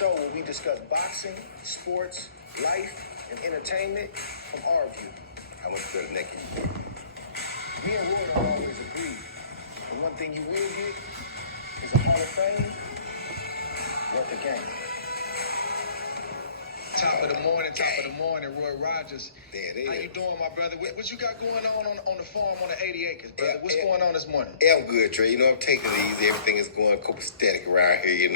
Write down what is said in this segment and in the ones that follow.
show where we discuss boxing, sports, life, and entertainment from our view. I went to the naked. Me and Roy don't always agree. But one thing you will get is a Hall of Fame worth the game. Top of the morning, Roy Rogers. There it is. How you doing, my brother? What you got going on the farm on the 80 acres, brother? What's going on this morning? Yeah, I'm good, Trey. I'm taking it easy. Everything is going copacetic around here,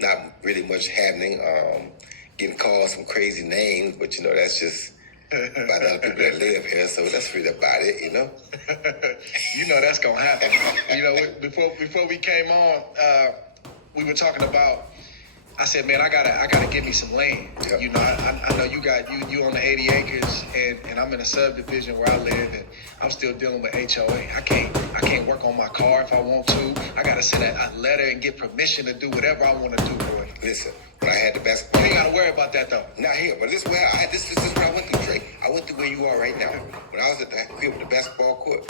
Not really much happening. Getting called some crazy names, but, that's just by the other people that live here, so that's really about it, That's going to happen. Before we came on, we were talking about, I said, man, I gotta get me some land. Yep. I know you on the 80 acres, and I'm in a subdivision where I live, and I'm still dealing with HOA. I can't work on my car if I want to. I gotta send a letter and get permission to do whatever I want to do, boy. Listen, when I had the basketball, You ain't gotta worry about that though. not here, but this is where this is what I went through, Trey. I went through where you are right now. When I was at the basketball court,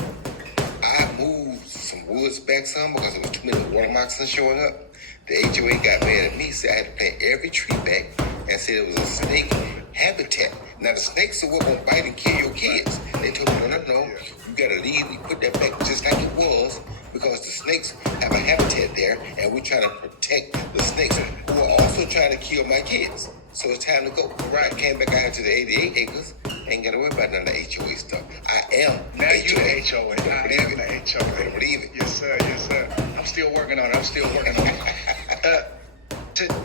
I moved some woods back some because there was too many water moccasins showing up. The HOA got mad at me, said I had to plant every tree back, and said it was a snake habitat. Now the snakes are what gonna bite and kill your kids. They told me, no, you gotta leave. We put that back just like it was because the snakes have a habitat there, and we're trying to protect the snakes who are also trying to kill my kids. So it's time to go. Right, came back out here to the 88 acres. Ain't gotta worry about none of the HOA stuff. I am Now you the HOA. Don't believe it. The HOA. Don't believe it. Yes, sir. I'm still working on it.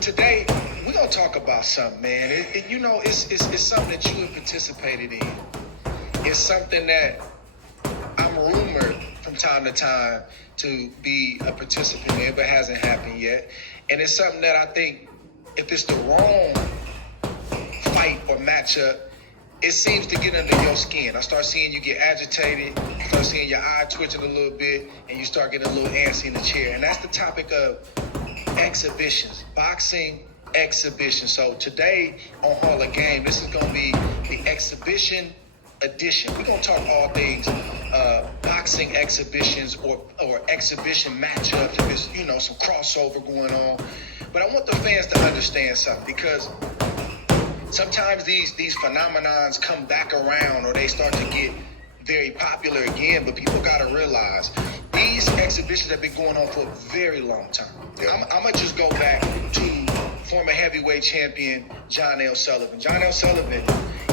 Today, we're going to talk about something, man. It's something that you have participated in. It's something that I'm rumored from time to time to be a participant in, but hasn't happened yet. And it's something that I think if it's the wrong fight or matchup, it seems to get under your skin. I start seeing you get agitated, I start seeing your eye twitching a little bit, and you start getting a little antsy in the chair. And that's the topic of exhibitions, boxing exhibitions. So today on Hall of Game, this is going to be the exhibition edition. We're going to talk all things boxing exhibitions or exhibition matchups. If there's, some crossover going on. But I want the fans to understand something because sometimes these phenomenons come back around or they start to get very popular again, but people got to realize these exhibitions have been going on for a very long time. Yeah. I'm going to just go back to former heavyweight champion John L. Sullivan. John L. Sullivan,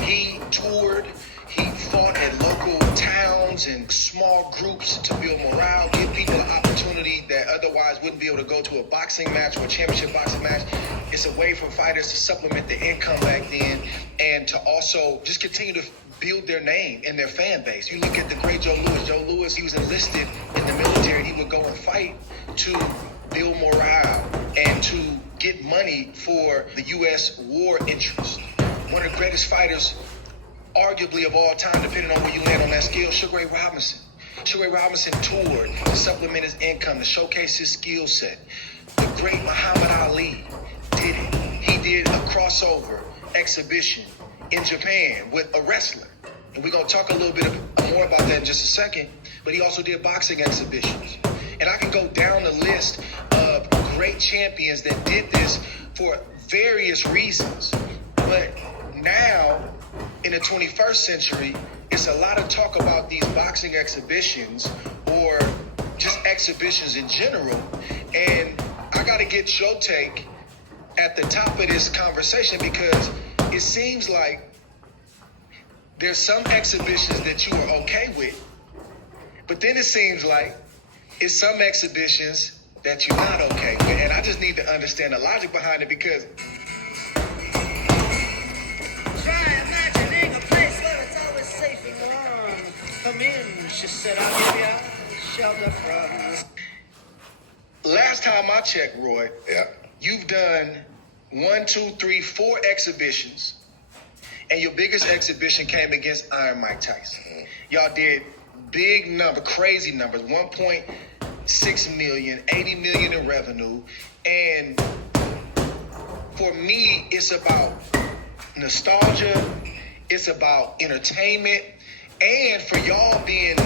he toured, he fought at local towns and small groups to build morale, give people an opportunity that otherwise wouldn't be able to go to a boxing match or a championship boxing match. It's a way for fighters to supplement their income back then and to also just continue to build their name and their fan base. You look at the great Joe Louis. Joe Louis, he was enlisted in the military. He would go and fight to build morale and to get money for the U.S. war interest. One of the greatest fighters, arguably of all time, depending on where you land on that scale, Sugar Ray Robinson. Sugar Ray Robinson toured to supplement his income, to showcase his skill set. The great Muhammad Ali did it. He did a crossover exhibition in Japan with a wrestler. And we're going to talk a little bit more about that in just a second. But he also did boxing exhibitions. And I can go down the list of great champions that did this for various reasons. But now, in the 21st century, it's a lot of talk about these boxing exhibitions or just exhibitions in general. And I got to get your take at the top of this conversation because it seems like there's some exhibitions that you are okay with, but then it seems like it's some exhibitions that you're not okay with. And I just need to understand the logic behind it because try imagining a place where it's always safe and warm. Come in, she said, I'll give you shelter from. last time I checked, Roy, Yeah. you've done 4 exhibitions. And your biggest exhibition came against Iron Mike Tyson. Mm-hmm. Y'all did big number, crazy numbers, 1.6 million, 80 million in revenue. And for me, it's about nostalgia. It's about entertainment. And for y'all being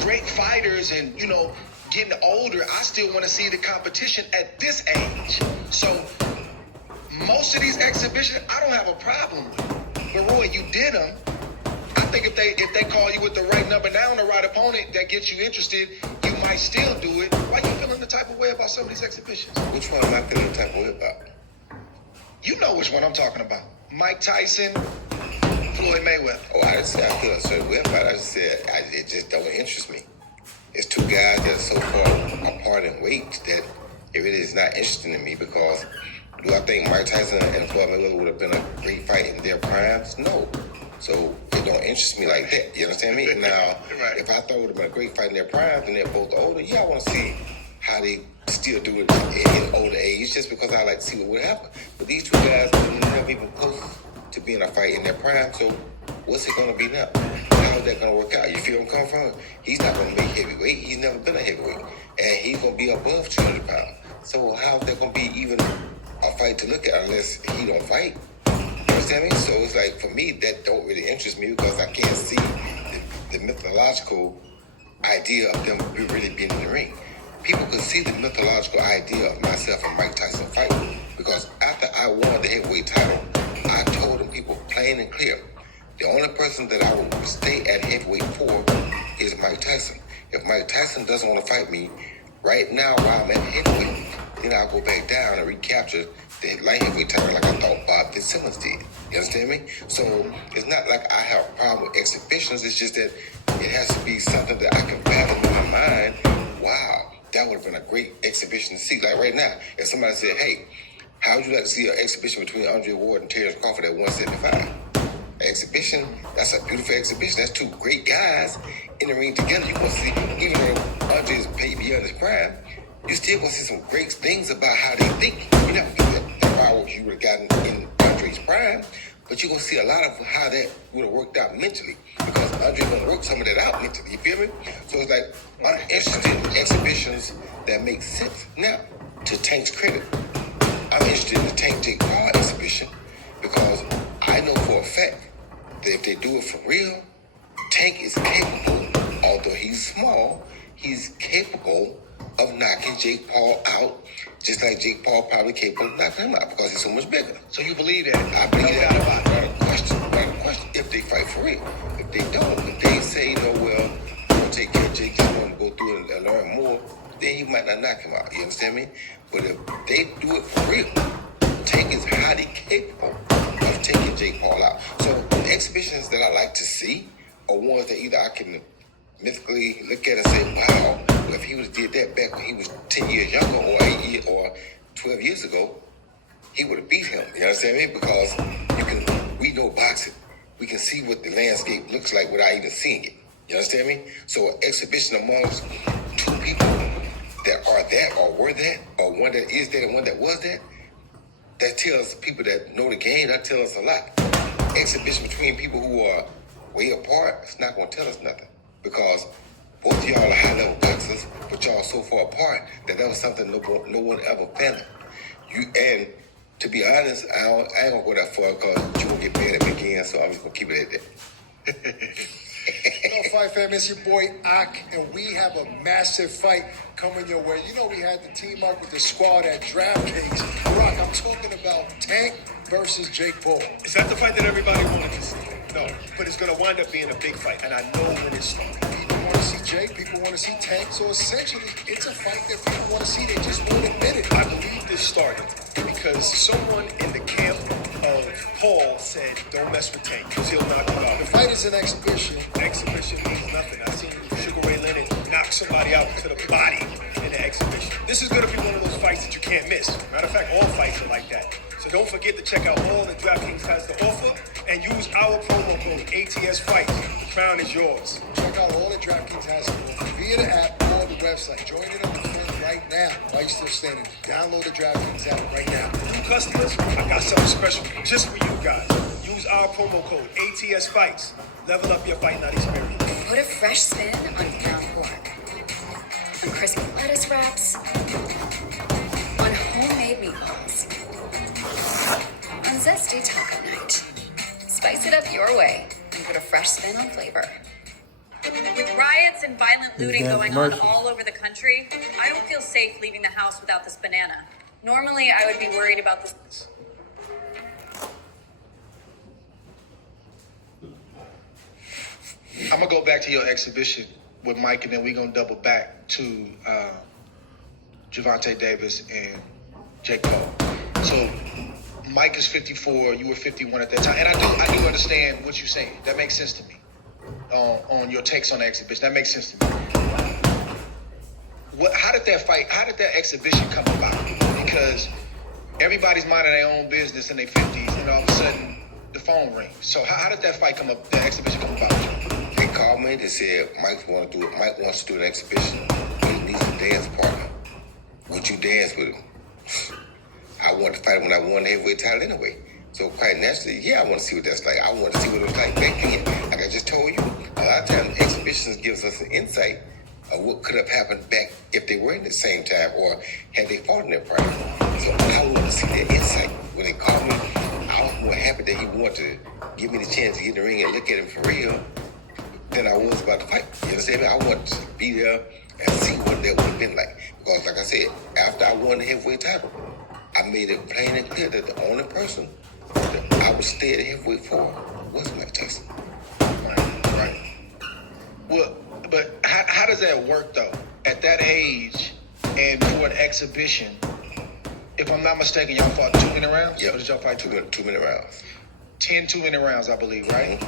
great fighters and, getting older, I still want to see the competition at this age. So Most of these exhibitions, I don't have a problem with. But Roy, you did them. I think if they call you with the right number now and the right opponent that gets you interested, you might still do it. Why you feeling the type of way about some of these exhibitions? Which one am I feeling the type of way about? You know which one I'm talking about. Mike Tyson, Floyd Mayweather. Oh, I didn't say I feel a certain way about it. I just said it just don't interest me. It's two guys that are so far apart in weight that it really is not interesting to me because do I think Mike Tyson and Floyd Mayweather would have been a great fight in their primes? No. So it don't interest me like that. You understand me? Now, Right. if I thought it would have been a great fight in their primes and they're both older, yeah, I want to see how they still do it in older age just because I like to see what would happen. But these two guys are never even close to being a fight in their prime, so what's it going to be now? How is that going to work out? You feel where I'm coming from? He's not going to make heavyweight. He's never been a heavyweight. And he's going to be above 200 pounds. So how is that going to be even a fight to look at unless he don't fight? You understand me? So it's like, for me, that don't really interest me because I can't see the mythological idea of them really being in the ring. People could see the mythological idea of myself and Mike Tyson fighting because after I won the heavyweight title, I told them people plain and clear, the only person that I will stay at heavyweight for is Mike Tyson. If Mike Tyson doesn't want to fight me right now while I'm at heavyweight, then I'll go back down and recapture the light heavyweight title like I thought Bob Fitzsimmons did. You understand me? So it's not like I have a problem with exhibitions. It's just that it has to be something that I can fathom in my mind. Wow, that would have been a great exhibition to see. Like right now, if somebody said, hey, how would you like to see an exhibition between Andre Ward and Terrence Crawford at 175? Exhibition, that's a beautiful exhibition. That's two great guys in the ring together. You want to see, even though Andre is paid beyond his prime, you still going to see some great things about how they think. You're not going to get the power you would have gotten in Andre's prime, but you're going to see a lot of how that would have worked out mentally because Andre's going to work some of that out mentally. You feel me? So it's like, I'm interested in exhibitions that make sense. Now, to Tank's credit, I'm interested in the Tank Jake Paul exhibition because I know for a fact that if they do it for real, Tank is capable, although he's small, he's capable of knocking Jake Paul out, just like Jake Paul probably capable of knocking him out because he's so much bigger. So you believe that? I believe No that. doubt about it. Not a question. If they fight for real. If they don't, if they say, you know, well, I'm going to take care of Jake, just want to go through it and learn more, then you might not knock him out. You understand me? But if they do it for real, Tank is highly capable of taking Jake Paul out. So the exhibitions that I like to see are ones that either I can mythically look at and say, wow, well, if he would have did that back when he was 10 years younger or 8 years or 12 years ago, he would have beat him. You understand me? Because we know boxing. We can see what the landscape looks like without even seeing it. You understand me? So an exhibition amongst two people that are that or were that, or one that is that and one that was that, that tells people that know the game, that tells us a lot. Exhibition between people who are way apart, it's not going to tell us nothing. Because both of y'all are high-level boxers, but y'all so far apart that was something no one ever fathomed. And to be honest, I ain't going to go that far because you won't get mad at me again, so I'm just going to keep it at that. Fight fam, it's your boy Ak, and we have a massive fight coming your way. You know we had to team up with the squad at DraftKings. Rock, I'm talking about Tank versus Jake Paul. Is that the fight that everybody wanted to see? No, but it's going to wind up being a big fight, and I know when it starts. People want to see Jake, people want to see Tank, so essentially it's a fight that people want to see, they just won't admit it. I believe this started because someone in the camp of Paul said, don't mess with Tank, because he'll knock you out. The fight is an exhibition. Exhibition means nothing. I've seen Sugar Ray Leonard knock somebody out to the body in the exhibition. This is going to be one of those fights that you can't miss. Matter of fact, all fights are like that. So don't forget to check out all that DraftKings has to offer and use our promo code ATS Fights. The crown is yours. Check out all that DraftKings has to offer via the app or the website. Join it on the phone right now. While you're still standing, download the DraftKings app right now. New customers, I got something special just for you guys. Use our promo code ATS Fights. Level up your fight night experience. Put a fresh spin on ground pork, on crispy lettuce wraps, on homemade meatballs, on zesty taco night. Spice it up your way and put a fresh spin on flavor. With riots and violent looting Damn going on commercial. all over the country, I don't feel safe leaving the house without this banana. Normally, I would be worried about this. I'm gonna go back to your exhibition with Mike, and then we're gonna double back to Gervonta Davis and Jake Paul. So Mike is 54, you were 51 at that time, and I do understand what you're saying. That makes sense to me. On your takes on the exhibition, that makes sense to me. How did that exhibition come about? Because everybody's minding their own business in their 50s, and all of a sudden the phone rings. So how did that exhibition come about? They called me. They said Mike wants to do an exhibition. He needs a dance partner. Would you dance with him? I wanted to fight him when I won the heavyweight title anyway. So quite naturally, yeah, I want to see what that's like. I want to see what it was like back then. Like I just told you, a lot of times exhibitions gives us an insight of what could have happened back if they were in the same time or had they fought in their prime. So I wanted to see their insight. When they called me, I was more happy that he wanted to give me the chance to get in the ring and look at him for real than I was about to fight. You understand me? I wanted to be there and see what that would have been like. Because like I said, after I won the heavyweight title, I made it plain and clear that the only person that I would stay at the heavyweight for was Mike Tyson. Right. Well, but how does that work though? At that age and for an exhibition, if I'm not mistaken, y'all fought 2 minute rounds? Yep. Or did y'all fight 2 minute? 2 minute rounds. 10 2-minute rounds, I believe, right?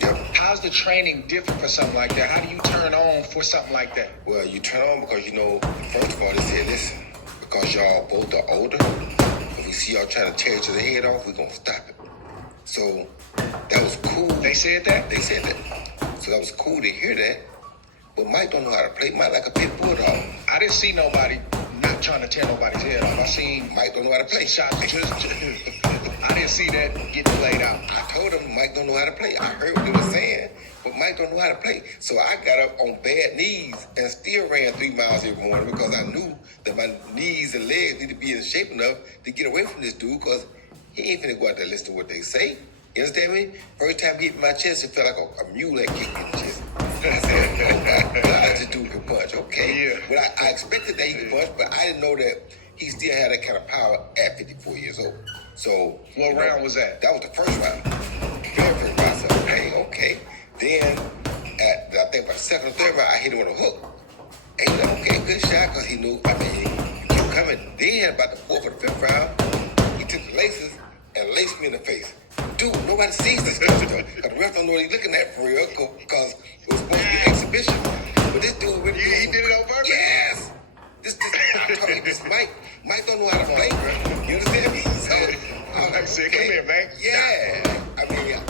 Yep. How's the training different for something like that? How do you turn on for something like that? Well, you turn on because, first of all, they said, listen, because y'all both are older, if we see y'all trying to tear each other head off, we're going to stop it. So that was cool. They said that? They said that. So that was cool to hear that. But Mike don't know how to play. Mike like a pit bulldog. I didn't see nobody not trying to tear nobody's head off. I seen Mike don't know how to play. shots. I didn't see that getting played out. I told him Mike don't know how to play. I heard what they were saying, but Mike don't know how to play. So I got up on bad knees and still ran 3 miles every morning because I knew that my knees and legs need to be in shape enough to get away from this dude because he ain't finna go out there listen to what they say. You understand me? First time he hit my chest, it felt like a mule that kicked me in the chest. I said, this dude can punch, okay. Yeah. But I expected that he could punch, but I didn't know that he still had that kind of power at 54 years old. So What round was that? That was the first round. Very first round. I said, hey, okay. Then I think about the second or third round, I hit him with a hook. And he said, okay, good shot, because he knew, he kept coming. Then about the fourth or the fifth round, he took the laces and laced me in the face. Dude, nobody sees this stuff though. Because the ref don't know what he's looking at for real, because it was supposed to be an exhibition. But this dude really He did it on purpose? Yes. I'm talking this Mike don't know how to play, bro. You understand me? So I said, come here, man. Yeah. I mean, it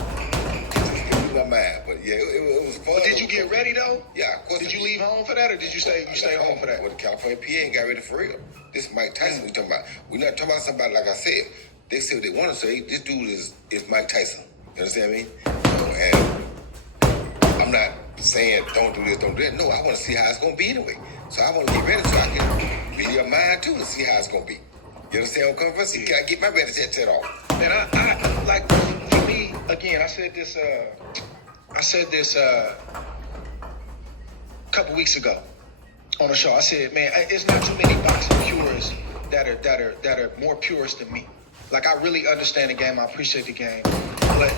just blew my mind. But yeah, it was fun. Well, did you get ready though? Yeah, of course. Did you leave home for that, or did you stay home for that? Well, the California PA ain't got ready for real. This is Mike Tyson we talking about. We're not talking about somebody, like I said. They say what they want to say. This dude is Mike Tyson. You understand me? And I'm not saying don't do this, don't do that. No, I want to see how it's going to be anyway. So I want to get ready so I can be your mind too and see how it's going to be. You understand what I'm coming from? See, can I get my ready set off? Man, I like, for me, again, I said this a couple weeks ago on the show. I said, man, it's not too many boxing purists that are more purists than me. Like, I really understand the game. I appreciate the game. But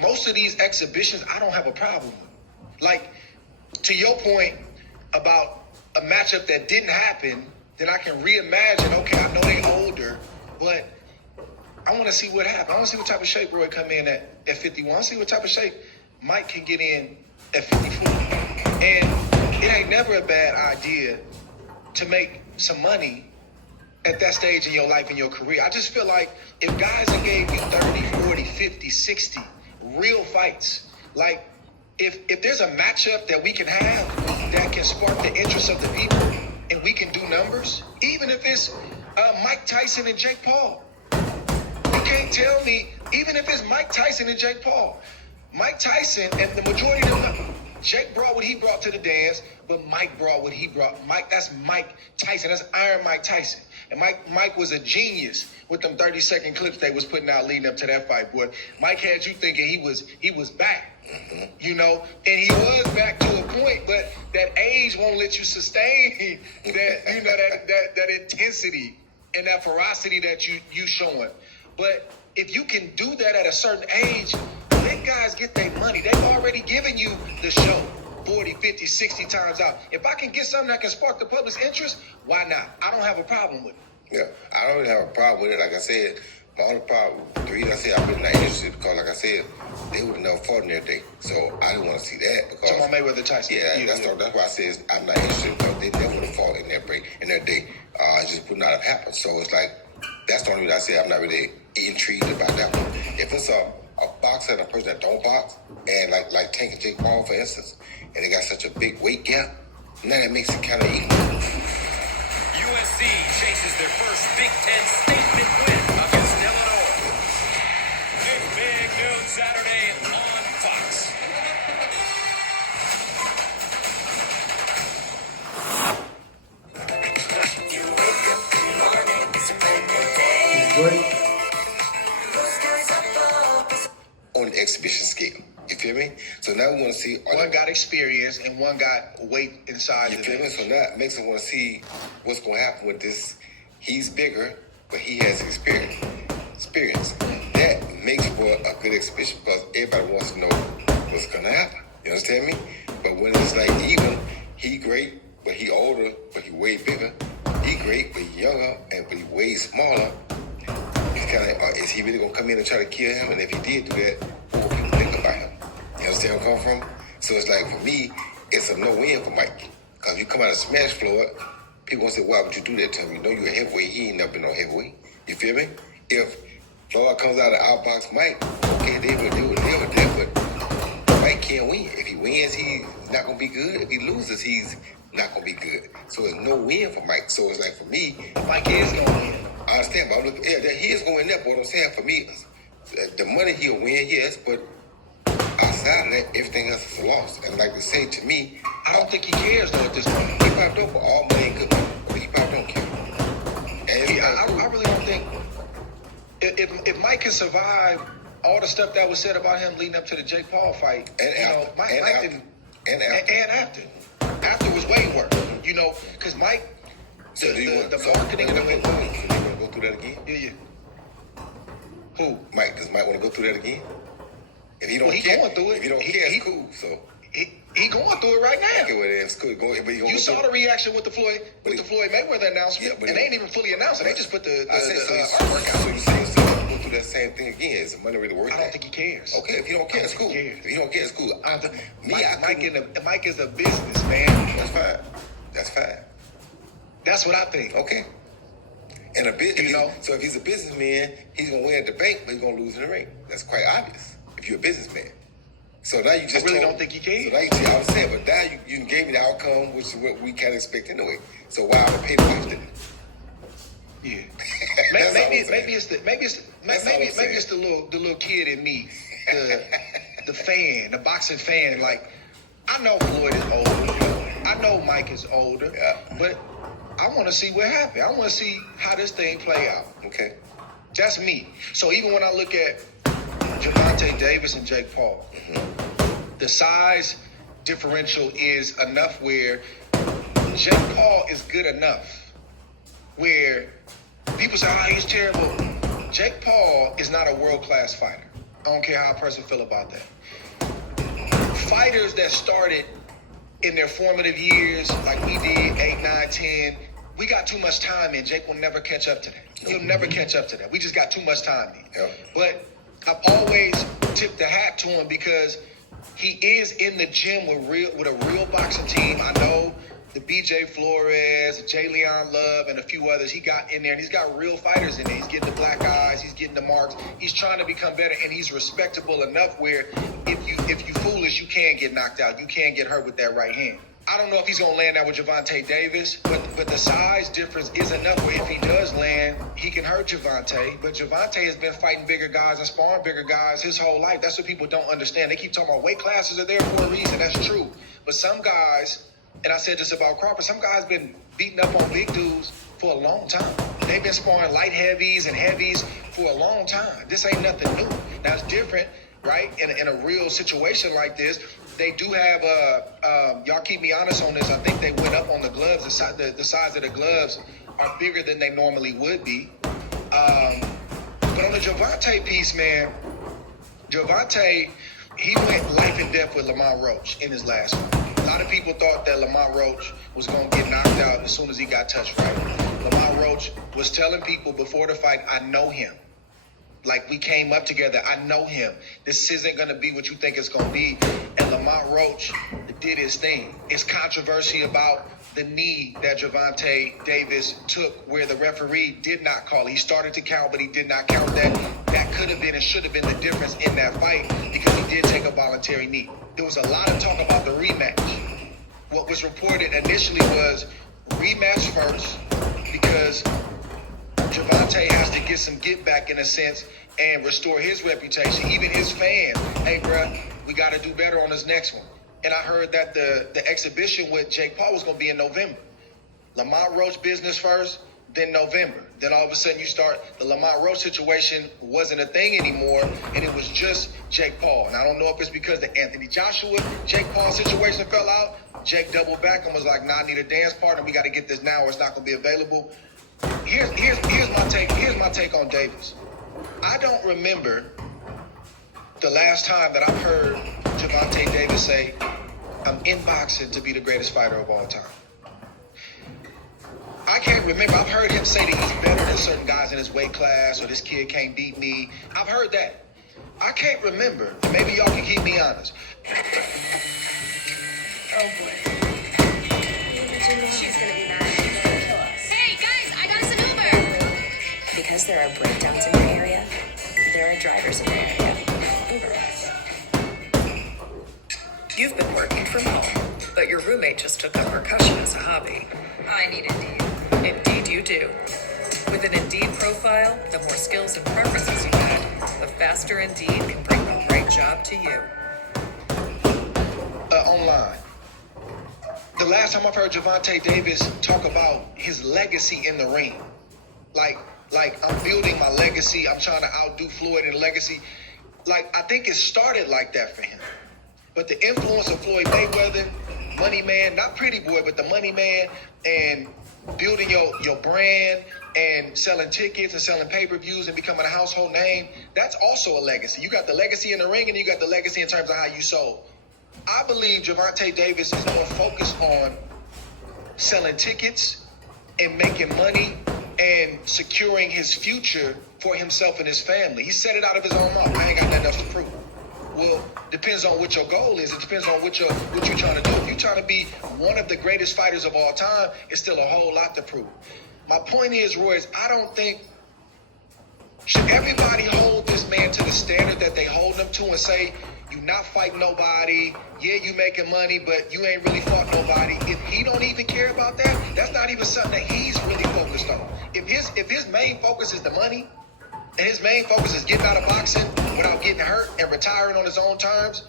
most of these exhibitions, I don't have a problem with. Like, to your point about a matchup that didn't happen, then I can reimagine, okay, I know they older, but I want to see what happens. I want to see what type of shape Roy come in at 51. I want to see what type of shape Mike can get in at 54. And it ain't never a bad idea to make some money at that stage in your life and your career. I just feel like if guys that gave you 30, 40, 50, 60 real fights, like if there's a matchup that we can have that can spark the interest of the people and we can do numbers, even if it's Mike Tyson and Jake Paul. You can't tell me, even if it's Mike Tyson and Jake Paul. Mike Tyson and the majority of them, Jake brought what he brought to the dance, but Mike brought what he brought. That's Mike Tyson. That's Iron Mike Tyson. And Mike was a genius with them 30-second clips they was putting out leading up to that fight, boy. Mike had you thinking he was back, you know, and he was back to a point, but that age won't let you sustain that, you know, that intensity and that ferocity that you showing. But if you can do that at a certain age, let guys get their money. They've already given you the show 40, 50, 60 times out. If I can get something that can spark the public's interest, why not? I don't have a problem with it. Yeah, I don't really have a problem with it. Like I said, my only problem, the reason I said I'm really not interested, because like I said, they would have never fought in their day. So I didn't want to see that. Because Talking about Mayweather Tyson. That's why I said I'm not interested, because they never would have fought in their day. It just would not have happened. So it's like, that's the only reason I say I'm not really intrigued about that one. If it's a boxer and a person that don't box, and like Tank and Jake Paul, for instance, and they got such a big weight gap, now that makes it kind of equal. USC chases their first Big Ten statement win against Illinois. Big noon Saturday on Fox. On the exhibition scale. You feel me? So now we want to see. One got experience and one got weight inside. You feel me? So now it makes us want to see what's going to happen with this. He's bigger, but he has experience. That makes for a good exhibition, because everybody wants to know what's going to happen. You understand me? But when it's like even, he great, but he older, but he way bigger. He great, but he younger, but he way smaller. It's kind of, is he really going to come in and try to kill him? And if he did do that, what would people think about him? You understand where I'm coming from? So it's like, for me, it's a no-win for Mike. Because you come out of smash floor, people gonna say, why would you do that to him? You know you're a heavyweight. He ain't never been no heavyweight. You feel me? If Floyd comes out and outbox Mike, okay, they would deal with that, but Mike can't win. If he wins, he's not gonna be good. If he loses, he's not gonna be good. So it's no win for Mike. So it's like, for me, Mike is gonna win. I understand, but he is going to win that. But what I'm saying, for me, the money he'll win, yes, but outside of that, everything else is a loss. And like they say to me, I don't think he cares though at this point. he probably don't, but all money ain't good money. But he probably don't care. And I really don't think if Mike can survive all the stuff that was said about him leading up to the Jake Paul fight, Mike didn't. And After was way worse, because Mike, the marketing and the way. You want to go through that again? Yeah. Who? Mike, does Mike want to go through that again? If he don't Well, he care, going through it. If he don't care, it's cool. So He going through it right now. okay, well, it's cool. You saw the reaction with the Floyd Mayweather announcement, but and they ain't even fully announced it. They just put the artwork out. So you saying so go through that same thing again? Is the money really worth it? I don't think he cares. Okay, if you don't care, it's cool. If you don't care, it's cool. Mike is a businessman. That's fine. That's fine. That's what I think. Okay. And so if he's a businessman, he's gonna win at the bank, but he's gonna lose in the ring. That's quite obvious. If you're a businessman. So now you just don't think he cares. So now you see, I was saying, but now you gave me the outcome, which is what we can't expect anyway. So why would I pay to watch that? Yeah. That's all I'm saying. maybe it's the little kid in me, the fan, the boxing fan. Like, I know Floyd is older. I know Mike is older. Yeah. But I want to see what happened. I want to see how this thing play out. Okay. That's me. So even when I look at Gervonta Davis and Jake Paul, the size differential is enough where Jake Paul is good enough where people say, he's terrible. Jake Paul is not a world-class fighter. I don't care how a person feel about that. Fighters that started in their formative years, like we did, 8, 9, 10, we got too much time in. Jake will never catch up to that. He'll never catch up to that. We just got too much time in. Yeah. But I've always tipped the hat to him because he is in the gym with a real boxing team. I know the BJ Flores, J. Leon Love, and a few others. He got in there, and he's got real fighters in there. He's getting the black eyes. He's getting the marks. He's trying to become better, and he's respectable enough where if you foolish, you can get knocked out. You can get hurt with that right hand. I don't know if he's going to land that with Gervonta Davis, but the size difference is enough where if he does land, he can hurt Gervonta. But Gervonta has been fighting bigger guys and sparring bigger guys his whole life. That's what people don't understand. They keep talking about weight classes are there for a reason. That's true. But some guys, and I said this about Crawford, some guys been beating up on big dudes for a long time. They've been sparring light heavies and heavies for a long time. This ain't nothing new. Now it's different, right? In a real situation like this, they do have y'all keep me honest on this. I think they went up on the gloves. The size of the gloves are bigger than they normally would be. But on the Gervonta piece, man, Gervonta, he went life and death with Lamont Roach in his last fight. A lot of people thought that Lamont Roach was going to get knocked out as soon as he got touched right. Lamont Roach was telling people before the fight, I know him. Like, we came up together. I know him. This isn't going to be what you think it's going to be. And Lamont Roach did his thing. It's controversy about the knee that Gervonta Davis took where the referee did not call. He started to count, but he did not count that. That could have been and should have been the difference in that fight because he did take a voluntary knee. There was a lot of talk about the rematch. What was reported initially was rematch first because Gervonta has to get some get back in a sense and restore his reputation. Even his fans, hey, bruh, we got to do better on this next one. And I heard that the exhibition with Jake Paul was going to be in November. Lamont Roach business first, then November. Then all of a sudden you start, the Lamont Roach situation wasn't a thing anymore, and it was just Jake Paul. And I don't know if it's because the Anthony Joshua, Jake Paul situation fell out. Jake doubled back and was like, nah, I need a dance partner. We got to get this now or it's not going to be available. Here's my take. Here's my take on Davis. I don't remember the last time that I've heard Gervonta Davis say, I'm in boxing to be the greatest fighter of all time. I can't remember. I've heard him say that he's better than certain guys in his weight class or this kid can't beat me. I've heard that. I can't remember. Maybe y'all can keep me honest. Oh boy. She's gonna be mad. She's gonna kill us. Hey guys, I got us an Uber. Because there are breakdowns in your area, there are drivers in your area. Uber. You've been working from home, but your roommate just took up percussion as a hobby. I need Indeed. Indeed you do. With an Indeed profile, the more skills and preferences you add, the faster Indeed can bring the right job to you. Online. The last time I've heard Gervonta Davis talk about his legacy in the ring, like I'm building my legacy, I'm trying to outdo Floyd in legacy. Like, I think it started like that for him. But the influence of Floyd Mayweather, Money Man, not Pretty Boy, but the Money Man, and building your brand and selling tickets and selling pay-per-views and becoming a household name, that's also a legacy. You got the legacy in the ring and you got the legacy in terms of how you sold. I believe Gervonta Davis is more focused on selling tickets and making money and securing his future for himself and his family. He said it out of his own mouth. I ain't got nothing else to prove. Well, depends on what your goal is. It depends on what you're trying to do. If you're trying to be one of the greatest fighters of all time, it's still a whole lot to prove. My point is, Roy, I don't think should everybody hold this man to the standard that they hold him to and say, you not fighting nobody, yeah, you making money, but you ain't really fought nobody. If he don't even care about that, that's not even something that he's really focused on. If his main focus is the money, and his main focus is getting out of boxing without getting hurt and retiring on his own terms,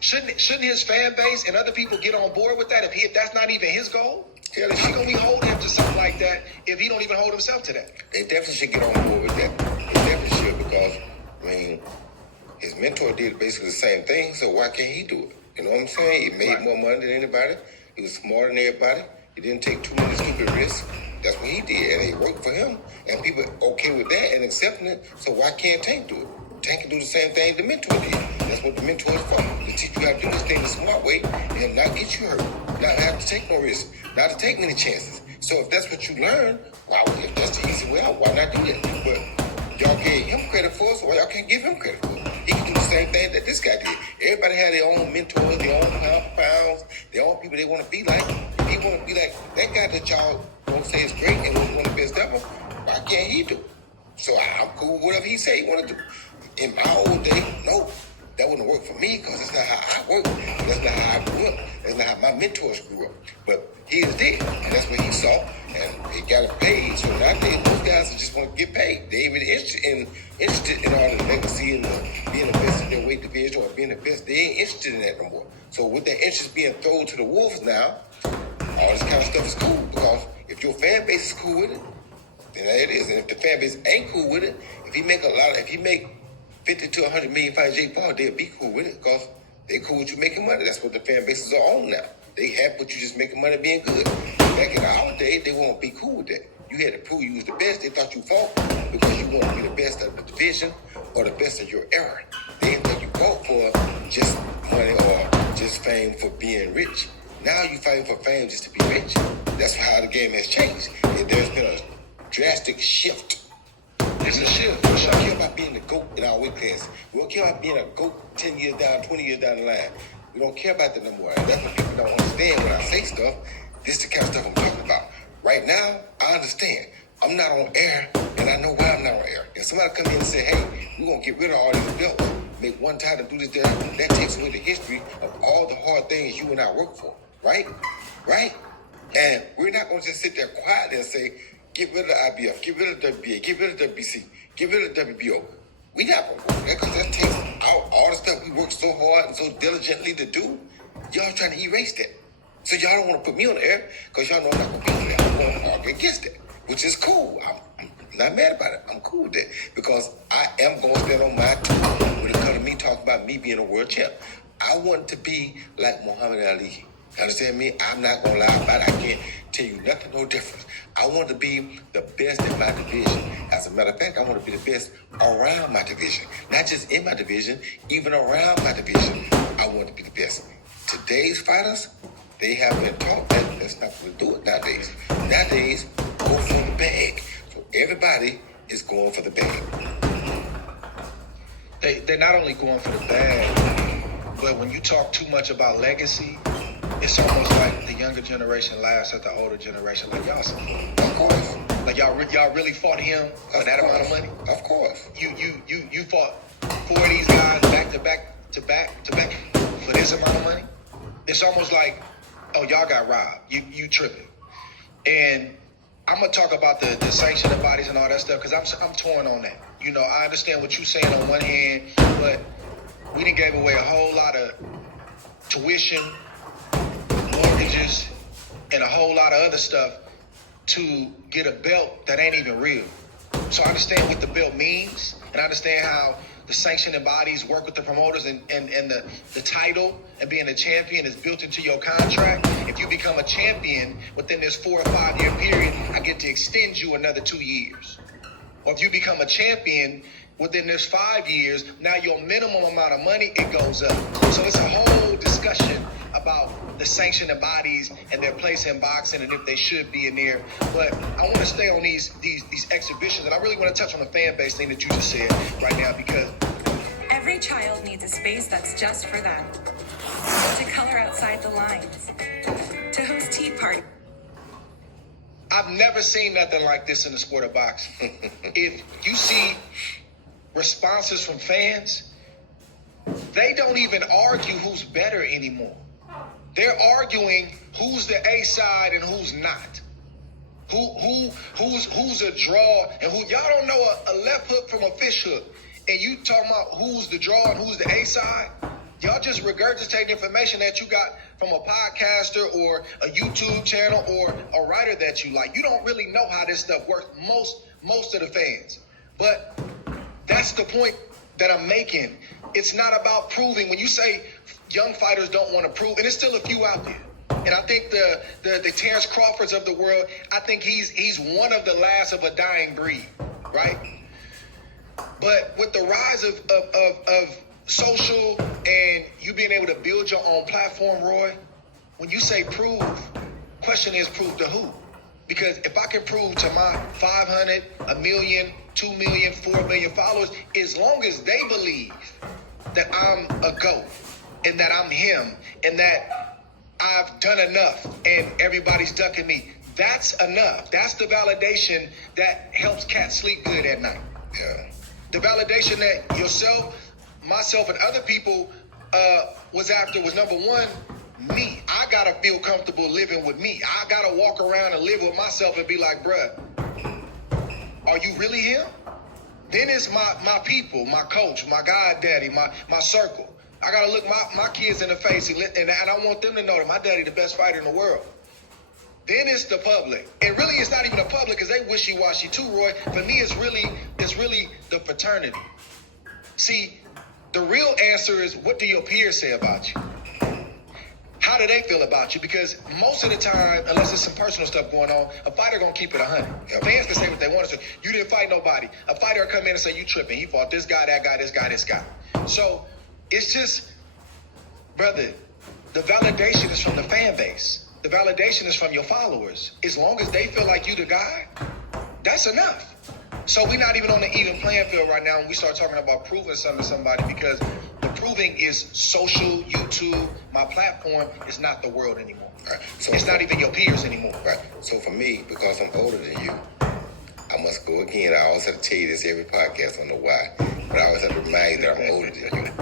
shouldn't his fan base and other people get on board with that if that's not even his goal? Hell, if he gonna be holding him to something like that if he don't even hold himself to that? They definitely should get on board with that. They definitely should because, I mean, his mentor did basically the same thing, so why can't he do it? You know what I'm saying? He made more money than anybody. He was smarter than everybody. He didn't take too many stupid risks. That's what he did, and it worked for him. And people okay with that and accepting it, so why can't Tank do it? Tank can do the same thing the mentor did. That's what the mentor is for. To teach you how to do this thing the smart way and not get you hurt. Not have to take no risks. Not to take many chances. So if that's what you learn, wow, if that's the easy way out, why not do that? But y'all gave him credit for it, so why y'all can't give him credit for it? He can do the same thing that this guy did. Everybody had their own mentors, their own pounds, their own people they want to be like. If he want to be like that guy that y'all want to say is great and was one of the best ever, why can't he do it? So I'm cool with whatever he say he want to do. In my old day, no, that wouldn't work for me because that's not how I work. That's not how I grew up. That's not how my mentors grew up. But his did, and that's what he saw, and he got it paid. So nowadays, those guys just want to get paid. They ain't really interested in all the legacy and being the best in their weight division or being the best. They ain't interested in that no more. So with that interest being thrown to the wolves now, all this kind of stuff is cool because if your fan base is cool with it, then there it is. And if the fan base ain't cool with it, if he make 50 to 100 million fighting Jake Paul, they'll be cool with it because they cool with you making money. That's what the fan bases are on now. They happy with you just making money being good. Back in our day, they won't be cool with that. You had to prove you was the best. They thought you fought because you want to be the best of the division or the best of your era. They didn't think you fought for just money or just fame for being rich. Now you fighting for fame just to be rich. That's how the game has changed. And there's been a drastic shift. It's a shift. We don't care about being the GOAT in our weight class. We don't care about being a GOAT 10 years down, 20 years down the line. We don't care about that no more. And that's what people don't understand when I say stuff. This is the kind of stuff I'm talking about. Right now, I understand. I'm not on air, and I know why I'm not on air. If somebody come in and say, hey, we're going to get rid of all these belts, make one title, do this, that takes away the history of all the hard things you and I work for. Right? Right? And we're not going to just sit there quietly and say, get rid of the IBF, get rid of the WBA, get rid of the WBC, get rid of the WBO. We're not going to work that because that takes out all the stuff we work so hard and so diligently to do. Y'all trying to erase that. So y'all don't want to put me on the air because y'all know I'm not going to be on there. I'm going to argue against it, which is cool. I'm not mad about it. I'm cool with that because I am going to stand on my toe when it comes to me talking about me being a world champ. I want to be like Muhammad Ali. Understand me? I'm not going to lie about it. I can't tell you nothing, no difference. I want to be the best in my division. As a matter of fact, I want to be the best around my division. Not just in my division, even around my division. I want to be the best. Today's fighters, they have been taught that that's not going to do it nowadays. Nowadays, go for the bag. So everybody is going for the bag. They're not only going for the bag, but when you talk too much about legacy, it's almost like the younger generation laughs at the older generation. Like, y'all, Of course. like y'all really fought him for that amount of money. Of course. You fought 4 of these guys back to back for this amount of money. It's almost like, oh, y'all got robbed. You tripping. And I'm gonna talk about the sanctioning bodies and all that stuff because I'm torn on that. You know, I understand what you're saying on one hand, but we done gave away a whole lot of tuition, mortgages, and a whole lot of other stuff to get a belt that ain't even real. So I understand what the belt means, and I understand how the sanctioning bodies work with the promoters and the title and being a champion is built into your contract. If you become a champion within this 4 or 5 year period, I get to extend you another 2 years. Or if you become a champion within this 5 years, now your minimum amount of money, it goes up. So it's a whole discussion about the sanctioning bodies and their place in boxing and if they should be in there. But I want to stay on these exhibitions, and I really want to touch on the fan base thing that you just said right now, because every child needs a space that's just for them. To color outside the lines. To host tea party. I've never seen nothing like this in the sport of boxing. If you see responses from fans, they don't even argue who's better anymore. They're arguing who's the A side and who's not. Who's a draw and who y'all don't know a left hook from a fish hook. And you talking about who's the draw and who's the A side? Y'all just regurgitate information that you got from a podcaster or a YouTube channel or a writer that you like. You don't really know how this stuff works, most of the fans. But that's the point that I'm making. It's not about proving. When you say young fighters don't want to prove, and there's still a few out there. And I think the Terrence Crawfords of the world, I think he's one of the last of a dying breed, right? But with the rise of social and you being able to build your own platform, Roy, when you say prove, question is prove to who? Because if I can prove to my 500, 1 million, 2 million, 4 million followers, as long as they believe that I'm a GOAT and that I'm him and that I've done enough and everybody's ducking me, that's enough. That's the validation that helps cats sleep good at night. Yeah. The validation that yourself, myself, and other people was after was, number one, me. I gotta feel comfortable living with me. I gotta walk around and live with myself and be like, bruh, are you really him? Then it's my people, my coach, my goddaddy, my circle. I gotta look my kids in the face and I want them to know that my daddy the best fighter in the world. Then it's the public. And really it's not even the public because they wishy-washy too, Roy. For me, it's really the fraternity. See, the real answer is, what do your peers say about you? How do they feel about you? Because most of the time, unless there's some personal stuff going on, a fighter gonna keep it 100. Fans can say what they want to say. You didn't fight nobody. A fighter will come in and say, you tripping. He fought this guy, that guy, this guy, this guy. So It's just, brother, the validation is from the fan base. The validation is from your followers. As long as they feel like you the guy, that's enough. So we're not even on the even playing field right now when we start talking about proving something to somebody, because the proving is social, YouTube, my platform is not the world anymore. Right. So it's not even your peers anymore. Right. So for me, because I'm older than you, I must go again. I always have to tell you this every podcast. I don't know why, but I always have to remind you that I'm older than you.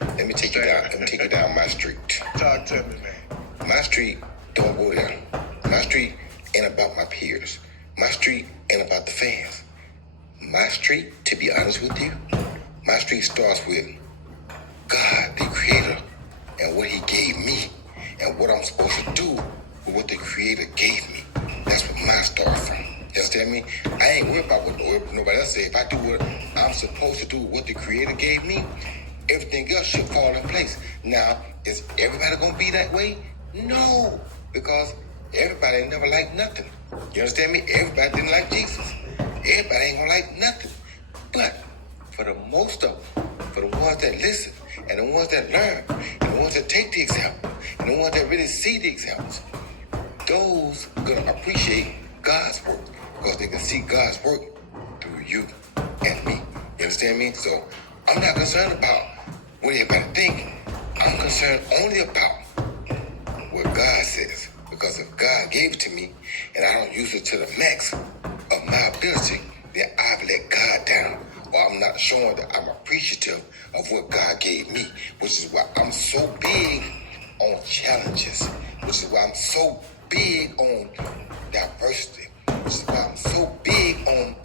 Let me take you down. Let me take you down my street. Talk to me, man. My street don't go there. My street ain't about my peers. My street ain't about the fans. My street, to be honest with you, my street starts with God, the Creator, and what He gave me, and what I'm supposed to do with what the Creator gave me. That's what mine starts from. You understand me? I ain't worried about what nobody else say. If I do what I'm supposed to do with what the Creator gave me, everything else should fall in place. Now, is everybody gonna be that way? No, because everybody never liked nothing. You understand me? Everybody didn't like Jesus. Everybody ain't gonna like nothing. But for the most of them, for the ones that listen, and the ones that learn, and the ones that take the example, and the ones that really see the examples, those gonna appreciate God's work, because they can see God's work through you and me. You understand me? So I'm not concerned about what everybody think. I'm concerned only about what God says. Because if God gave it to me and I don't use it to the max of my ability, then I've let God down. Or I'm not showing that I'm appreciative of what God gave me, which is why I'm so big on challenges, which is why I'm so big on diversity, which is why I'm so big on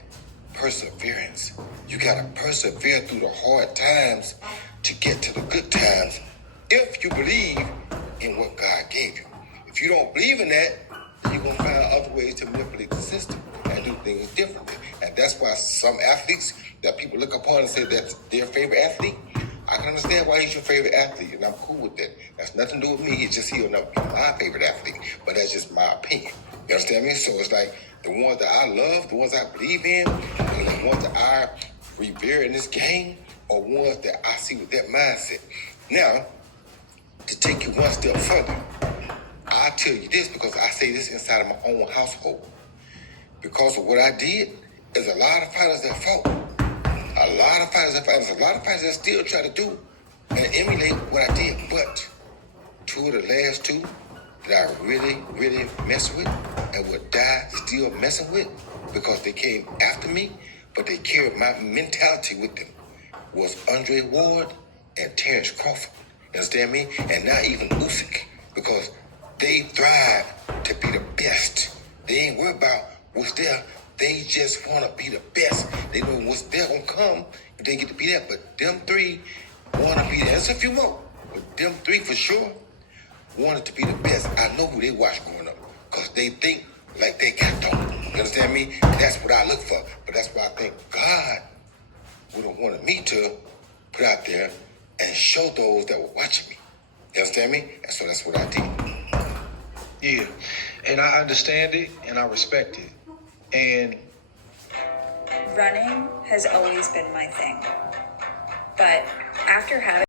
perseverance. You gotta persevere through the hard times to get to the good times if you believe in what God gave you. If you don't believe in that, then you're gonna find other ways to manipulate the system and do things differently. And that's why some athletes that people look upon and say that's their favorite athlete, I can understand why he's your favorite athlete, and I'm cool with that. That's nothing to do with me. It's just he'll never be my favorite athlete, but that's just my opinion. You understand me? So it's like the ones that I love, the ones I believe in, and the ones that I revere in this game are ones that I see with that mindset. Now, to take you one step further, I tell you this because I say this inside of my own household. Because of what I did, there's a lot of fighters that fought. A lot of fighters that still try to do and emulate what I did. But two of the last two that I really, really mess with and would die still messing with because they came after me, but they carried my mentality with them, was Andre Ward and Terrence Crawford. You understand me? And not even Usyk, because they thrive to be the best. They ain't worried about what's there. They just want to be the best. They know what's there gonna come if they get to be that. But them three want to be there. There's a few more, but them three for sure wanted to be the best. I know who they watch growing up because they think like they got them. You understand me? That's what I look for. But that's why I think God would have wanted me to put out there and show those that were watching me. You understand me? And so that's what I did. Yeah, and I understand it and I respect it. And running has always been my thing. But after having